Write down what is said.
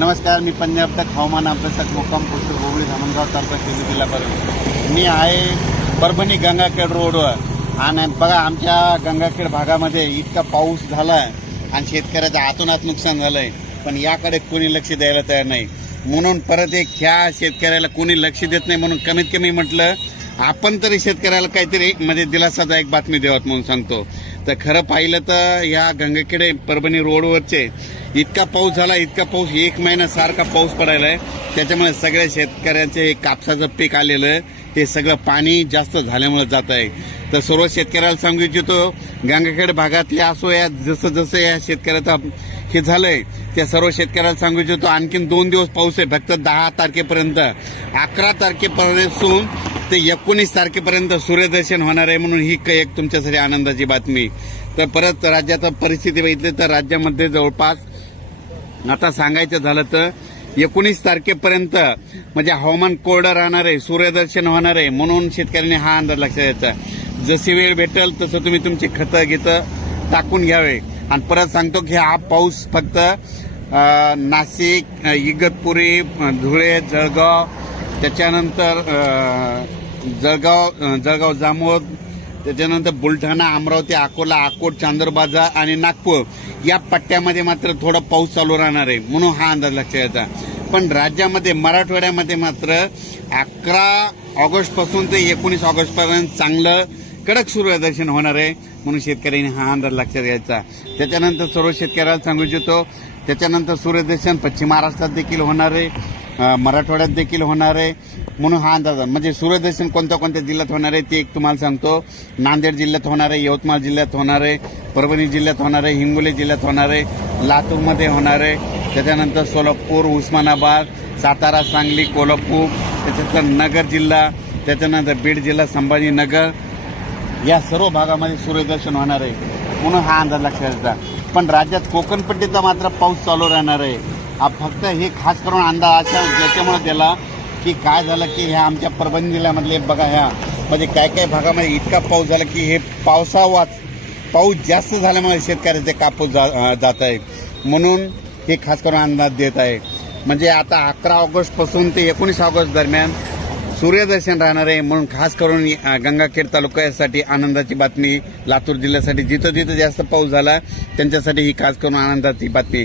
नमस्कार मी पंजाब तक हवामान अभ्यासक मुक्काम पोस्ट गोवळी धामणगाव तालुका शिंदे जिल्हा मी आहे परभणी गंगाखेड रोडवर आणि बघा आमच्या गंगाखेड भागामध्ये इतका पाऊस झाला आहे आणि शेतकऱ्याचं आतोनात नुकसान झालं आहे पण याकडे कोणी लक्ष द्यायला तयार नाही म्हणून परत एक ह्या शेतकऱ्याला कोणी लक्ष देत नाही म्हणून कमीत कमी म्हटलं आपण तरी शेतकऱ्याला काहीतरी म्हणजे एक बातमी देवत म्हणून सांगतो तर खरं पाहिलं तर ह्या गंगाखेडे परभणी रोडवरचे इतका पाऊस झाला इतका पाऊस एक महिना सारखा पाऊस पडायला आहे त्याच्यामुळे सगळ्या शेतकऱ्यांचे हे कापसाचं पीक आलेलं आहे ते सगळं पाणी जास्त झाल्यामुळे जात आहे तर सर्व शेतकऱ्याला सांगू इच्छितो गंगाखेड भागातले असो या जसं जसं या शेतकऱ्याचा हे झालंय त्या सर्व शेतकऱ्याला सांगू इच्छितो आणखीन दोन दिवस पाऊस आहे फक्त दहा तारखेपर्यंत अकरा तारखेपर्यंत ते एकोणीस तारखेपर्यंत सूर्यदर्शन होणार आहे म्हणून ही एक तुमच्यासाठी आनंदाची बातमी तर परत राज्यात परिस्थिती बघितली तर राज्यामध्ये जवळपास आता सांगायचं झालं तर एकोणीस तारखेपर्यंत म्हणजे हवामान कोरडं राहणार आहे सूर्यदर्शन होणार आहे म्हणून शेतकऱ्यांनी हा अंदाज लक्षात द्यायचा जशी वेळ भेटेल तसं तुम्ही तुमची खतं घेतं टाकून घ्यावे आणि परत सांगतो की हा पाऊस फक्त नाशिक इगतपुरी धुळे जळगाव त्याच्यानंतर जळगाव जळगाव जामोद त्याच्यानंतर बुलढाणा अमरावती अकोला अकोट चांदरबाजार आणि नागपूर या पट्ट्यामध्ये मात्र थोडा पाऊस चालू राहणार आहे म्हणून हा अंदाज लक्षात येता पण राज्यामध्ये मराठवाड्यामध्ये मात्र अकरा ऑगस्टपासून ते एकोणीस ऑगस्टपर्यंत चांगलं कडक सूर्यदर्शन होणार आहे म्हणून शेतकऱ्यांनी हा अंदाज लक्षात घ्यायचा त्याच्यानंतर सर्व शेतकऱ्याला सांगू इच्छितो त्याच्यानंतर सूर्यदर्शन पश्चिम महाराष्ट्रात देखील होणार आहे मराठवाड्यात देखील होणार आहे म्हणून हा अंदाज म्हणजे सूर्यदर्शन कोणत्या कोणत्या जिल्ह्यात होणार आहे ते एक तुम्हाला सांगतो नांदेड जिल्ह्यात होणार आहे यवतमाळ जिल्ह्यात होणार आहे परभणी जिल्ह्यात होणार आहे हिंगोली जिल्ह्यात होणार आहे लातूरमध्ये होणार आहे त्याच्यानंतर सोलापूर उस्मानाबाद सातारा सांगली कोल्हापूर त्याच्यानंतर नगर जिल्हा त्याच्यानंतर बीड जिल्हा संभाजीनगर या सर्व भागामध्ये सूर्यदर्शन होणार आहे म्हणून हा अंदाज लक्षात येतात पण राज्यात कोकणपट्टीचा मात्र पाऊस चालू राहणार आहे हा फक्त हे खास करून अंदाज ज्याच्यामुळे दिला की काय झालं की ह्या आमच्या परभणी जिल्ह्यामधले बघा ह्या म्हणजे काय काय भागामध्ये इतका पाऊस झाला की हे पावसावाच पाऊस जास्त झाल्यामुळे शेतकऱ्याचे कापूस जा जात आहे म्हणून हे खास करून अंदाज देत आहे म्हणजे आता अकरा ऑगस्टपासून ते एकोणीस ऑगस्ट दरम्यान सूर्यदर्शन राहणार आहे म्हणून खास करून गंगाखेड तालुक्यासाठी आनंदाची बातमी लातूर जिल्ह्यासाठी जिथं जिथं जास्त पाऊस झाला त्यांच्यासाठी ही खास करून आनंदाची बातमी